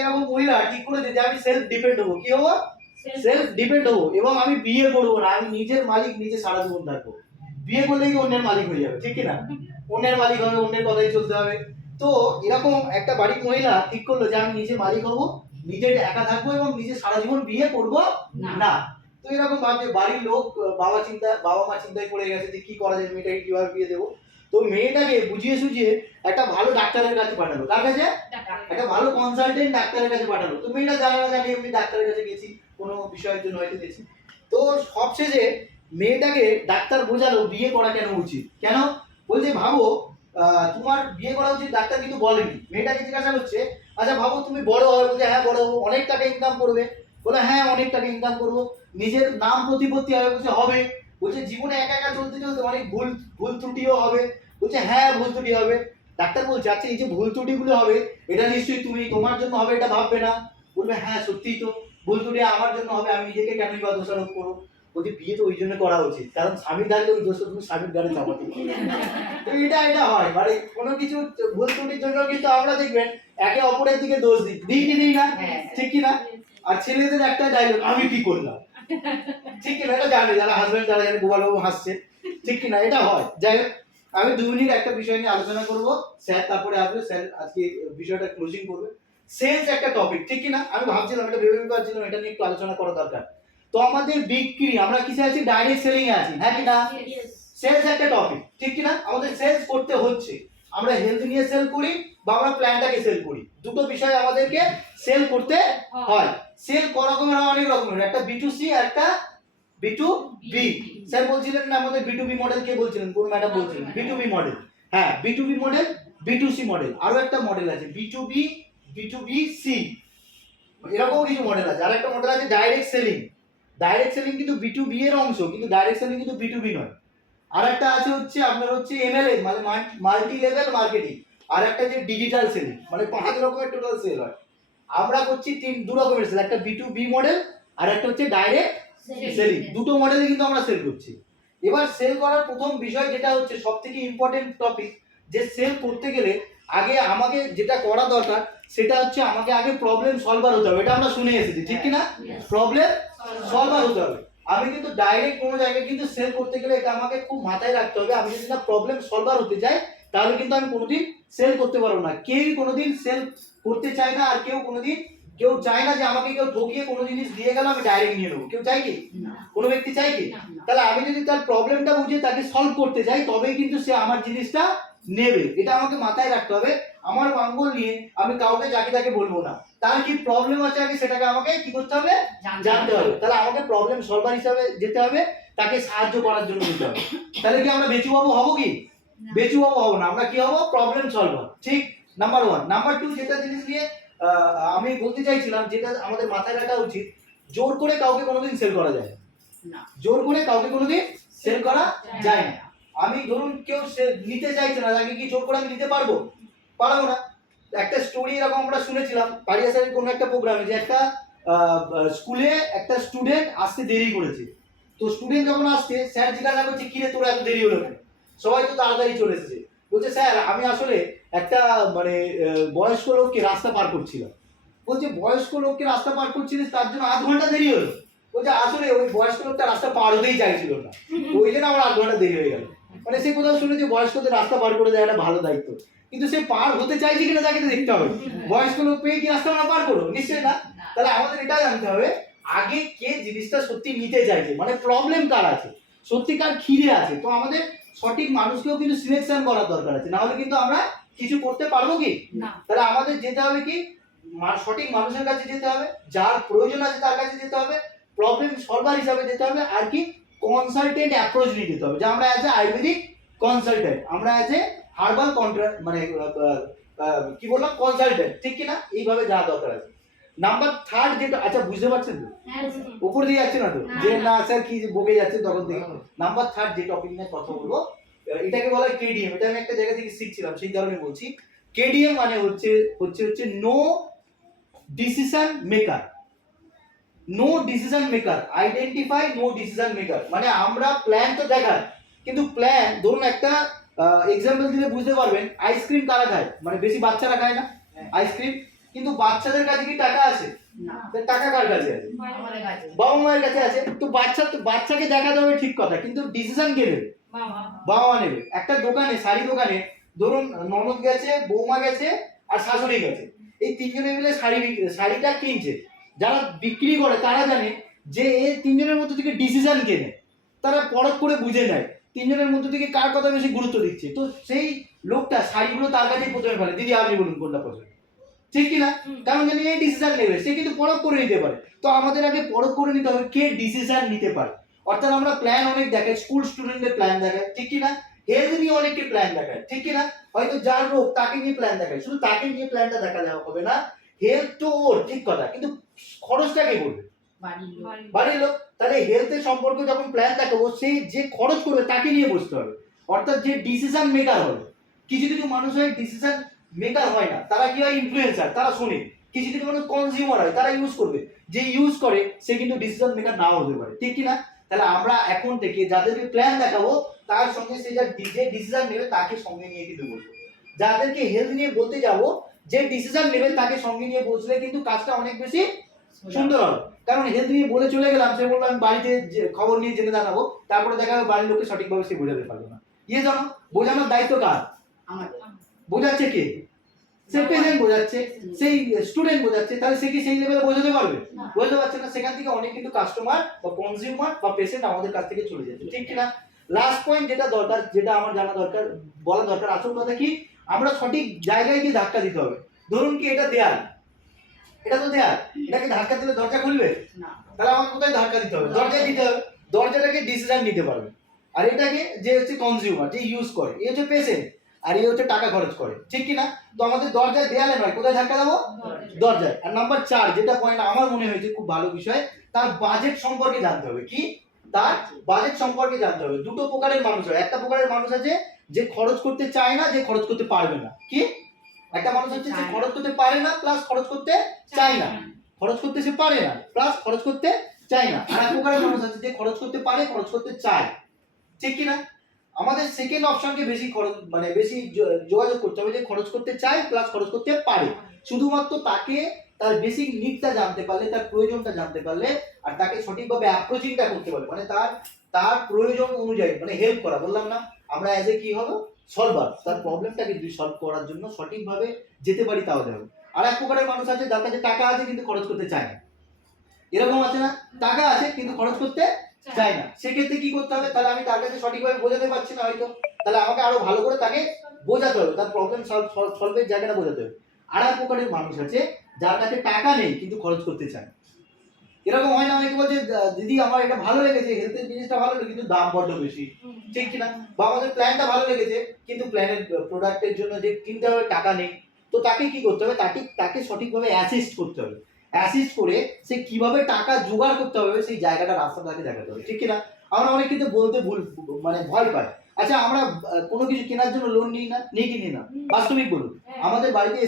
এরকম মহিলা ঠিক করেছে যে আমি সেলফ ডিপেন্ড হবো, কি হবো, সেলফ ডিপেন্ড হবো, এবং আমি বিয়ে করবো না, আমি নিজের মালিক, নিজে সারা জীবন থাকবো। বিয়ে করলে কি অন্যের মালিক হয়ে যাবে, ঠিক কিনা, অন্যের মালিক হবে, অন্যের কথাই চলতে হবে। তো এরকম একটা বাড়ির মহিলা ঠিক করলো যে আমি নিজে মালিক হবো, নিজে একা থাকবো এবং নিজে সারা জীবন বিয়ে করবো না। তো এরকম ভাবে বাড়ির লোক, বাবা মা চিন্তায় পড়ে গেছে যে কি করা যায়, মেয়েটাকে কিভাবে বিয়ে দেবো। তো মেয়েটাকে বুঝিয়ে সুঝিয়ে একটা ভালো ডাক্তারের কাছে পাঠালো। কার কাছে? একটা ভালো কনসালটেন্ট ডাক্তারের কাছে পাঠালো। তো মেয়েটা জানে না জানি এমনি ডাক্তারের কাছে গেছি, কোনো বিষয়ের জন্য হয়তো গেছি। তো সবশেষে মেয়েটাকে ডাক্তার বোঝালো বিয়ে করা কেন উচিত। কেন বলছে, ভাবো তোমার বিয়ে করা উচিত, ডাক্তার কিন্তু বলেনি। মেয়েটাকে জিজ্ঞাসা করছে, আচ্ছা ভাবো তুমি বড় হবে, বলছে হ্যাঁ বড় হবো, অনেক টাকা ইনকাম করবে, বলে হ্যাঁ অনেক টাকা ইনকাম করবো, নিজের নাম প্রতিপত্তি হবে, বলছে হবে, বলছে জীবনে একা একা চলতে চলতে অনেক ভুল ভুল ত্রুটিও হবে, বলছে হ্যাঁ ভুল ত্রুটি হবে। ডাক্তার বলছে আচ্ছা এই যে ভুল ত্রুটিগুলো হবে এটা নিশ্চয়ই তুমি তোমার জন্য হবে, এটা ভাববে না। বলবে হ্যাঁ সত্যিই তো, ভুল ত্রুটি আমার জন্য হবে, আমি নিজেকে কেনই বা দোষারোপ করবো। বলছে বিয়ে তো ওই জন্য করা উচিত কারণ স্বামী থাকলে ওই দোষ তুমি স্বামীর গাড়ি চাপাতে পারো। তো এটা হয় মানে কোনো কিছু ভুল ত্রুটির জন্য কিন্তু আমরা দেখবেন একে অপরের দিকে দোষ দিই কি দিই না, ঠিক কি না। আর ছেলেদের একটা ডায়লগ, আমি কি করলাম, ঠিক কিনা, এটা জানে যারা হাজবেন্ড, তারা জানে গোপাল বাবু হাসছে, ঠিক কিনা, এটা হয়। যাই হোক, আমি 2 মিনিট একটা বিষয় নিয়ে আলোচনা করব, স্যার তারপরে আসবে, স্যার আজকে বিষয়টা ক্লোজিং করবে। সেলস একটা টপিক, ঠিক কিনা, আমি ভাবছিলাম এটা ভেবে পাচ্ছিলাম এটা নিয়ে একটু আলোচনা করা দরকার। তো আমাদের বিক্রি, আমরা কিসে আছি, ডাইরেক্ট সেলিং এ আছি, হ্যাঁ কি না। সেলস একটা টপিক, ঠিক কিনা, আমাদের সেলস করতে হচ্ছে। আমরা হেলথ নিয়ে সেল করি বা আমরা প্ল্যানটাকে সেল করি, দুটো বিষয় আমাদেরকে সেল করতে হয়। সেল ক রকমের হয়, অনেক রকমের, একটা B2C আর একটা B2B। স্যার বলছিলেন না আমাদের B2B মডেল, কে বলছিলেন, কোন ম্যাডাম বলছিলেন, B2B মডেল। হ্যাঁ B2B মডেল, B2C মডেল, আরো একটা মডেল আছে B2B, B2BC, এরকম কিছু মডেল আছে। আর একটা মডেল আছে ডাইরেক্ট সেলিং। ডাইরেক্ট সেলিং কিন্তু B2B এর অংশ, কিন্তু ডাইরেক্ট সেলিং কিন্তু B2B নয়। আর একটা আছে হচ্ছে আপনার হচ্ছে MLM মানে মাল্টি লেভেল মার্কেটিং। আর একটা যে ডিজিটাল সেলিং, মানে 5 রকমের টোটাল সেল হয়। আমরা করছি 2 রকমের সেল, একটা B2B মডেল আর একটা হচ্ছে ডাইরেক্ট সেলিং। দুটো মডেলে কিন্তু আমরা সেল করছি। এবার সেল করার প্রথম বিষয় যেটা হচ্ছে সবথেকে ইম্পর্টেন্ট টপিক, যে সেল করতে গেলে আগে আমাকে যেটা করা দরকার সেটা হচ্ছে আমাকে আগে প্রবলেম সলভার হতে হবে। এটা আমরা শুনে এসেছি, ঠিক কি না, প্রবলেম সলভার হতে হবে। আমি কিন্তু ডাইরেক্ট কোনো জায়গায় কিন্তু সেল করতে গেলে এটা আমাকে খুব মাথায় রাখতে হবে, আমি যদি না প্রবলেম সলভার হতে চাই তাহলে কিন্তু আমি কোনোদিন সেল করতে পারবো না। কেউই কোনোদিন সেল করতে চায় না, আর কেউ চায় না যে আমাকে কেউ ঠকিয়ে কোনো জিনিস দিয়ে গেল আমি ডাইরেক্ট নিয়ে নেবো। কেউ চাই কি, কোনো ব্যক্তি চাই কি। তাহলে আমি যদি তার প্রবলেমটা বুঝে তাকে সলভ করতে চাই তবেই কিন্তু সে আমার জিনিসটা নেবে। এটা আমাকে মাথায় রাখতে হবে। আমার মঙ্গল নিয়ে আমি কাউকে যাকে তাকে বলবো না, তার কি প্রবলেম আছে আগে সেটাকে আমাকে কি করতে হবে, জানতে হবে। তাহলে আমাকে প্রবলেম সলভার হিসাবে যেতে হবে, তাকে সাহায্য করার জন্য যেতে হবে। তাহলে কি আমরা বেচুবাবু হবো কি, বেচুবাবু হবো না, আমরা কি হবো, প্রবলেম সলভার। ঠিক, নাম্বার 1। নাম্বার 2 যেটা জিনিস নিয়ে আমি বলতে চাইছিলাম, যেটা আমাদের মাথায় রাখা উচিত, জোর করে কাউকে কোনোদিন সেল করা যায় না। জোর করে কাউকে কোনোদিন সেল করা যায় না। আমি ধরুন কেউ নিতে চাইছে না, তাকে কি জোর করে আমি নিতে পারবো না। একটা স্টোরি এরকম আমরা শুনেছিলাম পারিয়াসারের কোনো একটা প্রোগ্রামে, যে একটা স্কুলে একটা স্টুডেন্ট আসতে দেরি করেছে। তো স্টুডেন্ট যখন আসছে, স্যার জিজ্ঞাসা করছে কি রে তোর এত দেরি হলো কেন, সবাই তো তাড়াতাড়ি চলে এসেছে। বলছে স্যার আমি আসলে একটা মানে বয়স্ক লোককে রাস্তা পার করছিলাম। বলছে বয়স্ক লোককে রাস্তা পার করছিলিস, তার জন্য আধ ঘন্টা দেরি হলো। বলছে আসলে ওই বয়স্ক লোকটা রাস্তা পার হতেই চাইছিল না, ওই জন্য আমার আধ ঘন্টা দেরি হয়ে গেল। মানে সে কোথাও শুনে যে বয়স্কদের রাস্তা পার করে দেয় একটা ভালো দায়িত্ব, কিন্তু সে পার হতে চাইছে কিনা তাকে তো দেখতে হবে। বয়স্ক লোক পেয়ে কি রাস্তা আমরা পার করবো, নিশ্চয়ই না। তাহলে আমাদের এটা জানতে হবে আগে কে জিনিসটা সত্যি নিতে চাইছে, মানে প্রবলেম কার আছে, সত্যিকার খিদে আছে। তো আমাদের সঠিক মানুষকেও কিন্তু সিলেকশন করার দরকার আছে, না হলে কিন্তু আমরা কিছু করতে পারবো কি না। তাহলে আমাদের যেতে হবে কি, সঠিক মানুষের কাছে যেতে হবে, যার প্রয়োজন আছে তার কাছে যেতে হবে, প্রবলেম সলভার হিসাবে যেতে হবে, আর কি কনসালটেন্ট অ্যাপ্রোচ নিয়ে যেতে হবে, যে আমরা অ্যাজ এ আয়ুর্বেদিক কনসালটেন্ট, আমরা অ্যাজ এ হার্বাল কন্ট্রাক্ট মানে কি বললাম কনসালটেন্ট, ঠিক কি না, এইভাবে যাওয়া দরকার আছে। নাম্বার 3 যেটা, আচ্ছা বুঝতে পারছেন তো, উপর দিয়ে যাচ্ছে না তো, যে না স্যার কি বকে যাচ্ছে তখন থেকে। নাম্বার 3 যে টপিক নিয়ে কথা বলবো, এটাকে বলা হয় কেডিএম। এটা আমি একটা জায়গা থেকে শিখছিলাম, সেই কারণে বলছি। কেডিএম মানে হচ্ছে no decision maker. No decision maker, identify no decision maker, মানে আমরা প্ল্যান তো দেখাই, কিন্তু প্ল্যান ধরুন একটা এক্সাম্পল দিলে বুঝতে পারবেন, আইসক্রিম কারা খায়, মানে বেশি বাচ্চারা খায় না আইসক্রিম, কিন্তু বাচ্চাদের কাছে কি টাকা আছে? না, তো টাকা কার কাছে আছে? আমাদের কাছে। বাবা মায়ের কাছে আছে। তো বাচ্চাকে দেখাতে হবে ঠিক কথা, কিন্তু ডিসিশন কে নেবে? বাবা মা নেবে। একটা দোকানে, শাড়ি দোকানে ধরুন ননদ গেছে, বৌমা গেছে আর শাশুড়ি গেছে, এই তিনজনে মিলে শাড়িটা কিনছে। যারা বিক্রি করে তারা জানে যে এই তিনজনের মধ্যে থেকে ডিসিশন কে নেয়, তারা পরখ করে বুঝে নেয় তিনজনের মধ্যে থেকে কার কথা বেশি গুরুত্ব দিচ্ছে। তো সেই লোকটা শাড়িগুলো তার কাছেই প্রথমে ফেলে, দিদি আপনি বলুন কোনটা পছন্দ, ঠিক কিনা? কারণ জানি এই ডিসিশন নেবে, সে কিন্তু পরখ করে নিতে পারে। তো আমাদের আগে পরখ করে নিতে হবে কে ডিসিশন নিতে পারে। অর্থাৎ আমরা প্ল্যান অনেক দেখাই, স্কুল স্টুডেন্টদের প্ল্যান দেখায়, ঠিক কিনা? হেলথ নিয়ে অনেককে প্ল্যান দেখায়, ঠিক কিনা? হয়তো যার রোগ তাকে নিয়ে প্ল্যান দেখায়, শুধু তাকে নিয়ে প্ল্যানটা দেখা যাওয়া হবে না। হেলথ তো ওর, ঠিক কথা, কিন্তু খরচটা কে করবে? বাড়ির লোক। তাহলে হেলথের সম্পর্কে যখন প্ল্যান দেখাবো, সেই যে খরচ করবে তাকে নিয়ে বসতে হবে, অর্থাৎ যে ডিসিশন মেকার হবে। কিছু কিছু মানুষ হয় ডিসিশন মেকার হয় না, তারা কি হয় ইনফ্লুয়েন্সার, তারা শোনে। কিছু কিছু মানুষ কনজিউমার হয়, তারা ইউজ করবে। যে ইউজ করে সে কিন্তু ডিসিশন মেকার নাও হতে পারে, ঠিক কিনা? তাহলে আমরা এখন থেকে যাদেরকে প্ল্যান দেখাবো তার সঙ্গে সে যে ডিসিশন নেবে তাকে সঙ্গে নিয়ে কিন্তু বসবো। যাদেরকে হেলথ নিয়ে বলতে যাবো, যে ডিসিশন নেবে তাকে সঙ্গে নিয়ে বসলে কিন্তু কাজটা অনেক বেশি সুন্দর হবে। কারণ হেলথ নিয়ে বলে চলে গেলাম, সে বললো আমি বাড়িতে খবর নিয়ে জেনে জানাবো, তারপরে দেখা যাবে বাড়ির লোককে সঠিকভাবে সে বোঝাতে পারবে না। ইয়ে জানো, বোঝানোর দায়িত্ব কার? আমাদের। বোঝাচ্ছে কে? সে পেশেন্ট বোঝাচ্ছে, সেই স্টুডেন্ট বোঝাচ্ছে, তাহলে সে কি সেই লেভেলে বোঝাতে পারবে? বোঝাতে পারছে না। সেখান থেকে অনেক কিন্তু কাস্টমার বা কনজিউমার বা পেশেন্ট আমাদের কাছ থেকে চলে যাচ্ছে, ঠিক কিনা? লাস্ট পয়েন্ট যেটা দরকার, যেটা আমার জানা দরকার, বলা দরকার, আসল কথা কি, আমরা সঠিক জায়গায় গিয়ে ধাক্কা দিতে হবে। ধরুন কি এটা দেয়াল, এটা তো দেয়াল, এটাকে ধাক্কা দিলে দরজা খুলবে না, তাহলে আমাকে কোথায় ধাক্কা দিতে হবে? দরজায় দিতে হবে। দরজাটাকে ডিসিশন নিতে পারবে। আর এটাকে যে হচ্ছে কনজিউমার, যে ইউজ করে, এই হচ্ছে পেশেন্ট, আর এই হচ্ছে টাকা খরচ করে, ঠিক কি না? তো আমাদের দরজায় দেয়ালে নয়, কোথায় ধাক্কা দেবো? দরজায়। আর নাম্বার 4 যেটা পয়েন্ট আমার মনে হয়েছে খুব ভালো বিষয়, তার বাজেট সম্পর্কে জানতে হবে। কি? তার বাজেট সম্পর্কে জানতে হবে। দুটো প্রকারের মানুষ হয়। একটা প্রকারের মানুষ আছে যে খরচ করতে চায় না, যে খরচ করতে পারবে না। কি? একটা মানুষ হচ্ছে যে খরচ করতে পারে না প্লাস খরচ করতে চায় না। খরচ করতে সে পারে না প্লাস খরচ করতে চায় না। আর এক প্রকারের মানুষ আছে যে খরচ করতে পারে, খরচ করতে চায়, ঠিক কি না? আমাদের সেকেন্ড অপশনকে বেশি খরচ, মানে বেশি যোগাযোগ করতে হবে, যে খরচ করতে চায় প্লাস খরচ করতে পারে। শুধুমাত্র তাকে তার বেসিক নিডটা জানতে পারলে, তার প্রয়োজনটা জানতে পারলে, আর তাকে সঠিকভাবে অ্যাপ্রোচিংটা করতে পারলে, মানে তার প্রয়োজন অনুযায়ী মানে হেল্প করা, বললাম না আমরা অ্যাজ এ কি হবো, সলভার, তার প্রবলেমটাকে যদি সলভ করার জন্য সঠিকভাবে যেতে পারি তাহলে হবে। আর এক প্রকারের মানুষ আছে যার কাছে টাকা আছে কিন্তু খরচ করতে চায় না। এরকম আছে না? টাকা আছে কিন্তু খরচ করতে চায় না। সেক্ষেত্রে কি করতে হবে? তাহলে আমি তার কাছে সঠিকভাবে বোঝাতে পারছি না হয়তো, তাহলে আমাকে আরো ভালো করে তাকে বোঝাতে হবে, তার প্রবলেম সলভের জায়গাটা বোঝাতে হবে। আর এক প্রকারের মানুষ আছে যার কাছে টাকা নেই কিন্তু খরচ করতে চায়। এরকম হয় না? অনেকে বলছে দিদি আমার এটা ভালো লেগেছে, হেলথের জিনিসটা ভালো লেগেছে, কিন্তু দাম বড্ড বেশি, ঠিক কিনা? বা আমাদের প্ল্যানটা ভালো লেগেছে কিন্তু প্ল্যানের প্রোডাক্টের জন্য যে কিনতে হবে টাকা নেই। তো তাকে কি করতে হবে? তাকে সঠিকভাবে অ্যাসিস্ট করতে হবে। অ্যাসিস্ট করে সে কিভাবে টাকা জোগাড় করতে হবে সেই জায়গাটা, রাস্তা তাকে দেখাতে হবে, ঠিক কিনা? আমরা অনেক কিন্তু বলতে ভুল, মানে ভয় পাই। আচ্ছা আমরা কোনো কিছু কেনার জন্য লোন নিই না, নিই কি নিই না? বাস্তবিক বলুন, আমাদের বাড়িতে